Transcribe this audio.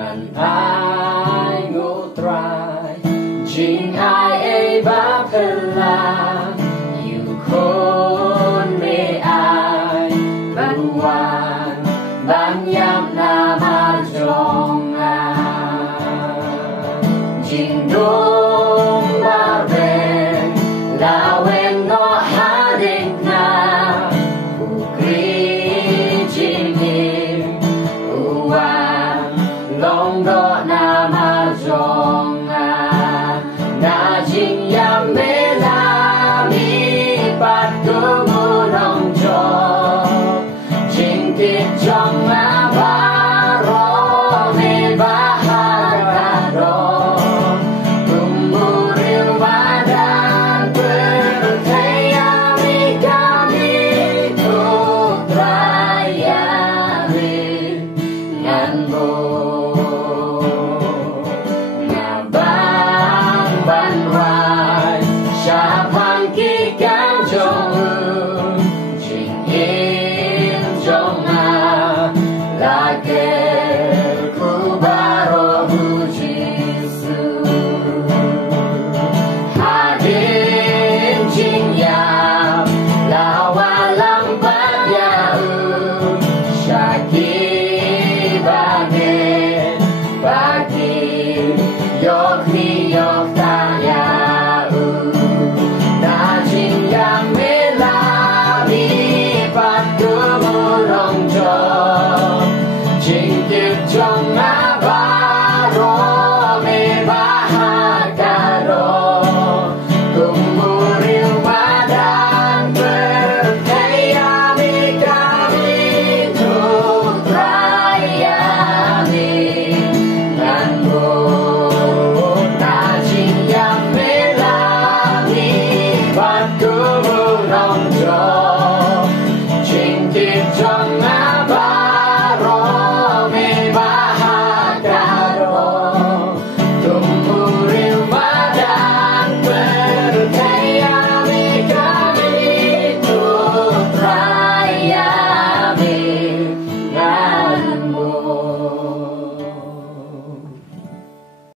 ngàn ai ngũ trai chính ai ấy bác làอยู่คนไม่อายบันวานบานยามนามาจงอาจิงดงบาเรนลาเวนโนหาเด็กนาผู้กรีจิมิผู้วานลงโดนามาจงอานาจิงยามเวลามีปัดกูมูนองจอจิงติดจงอา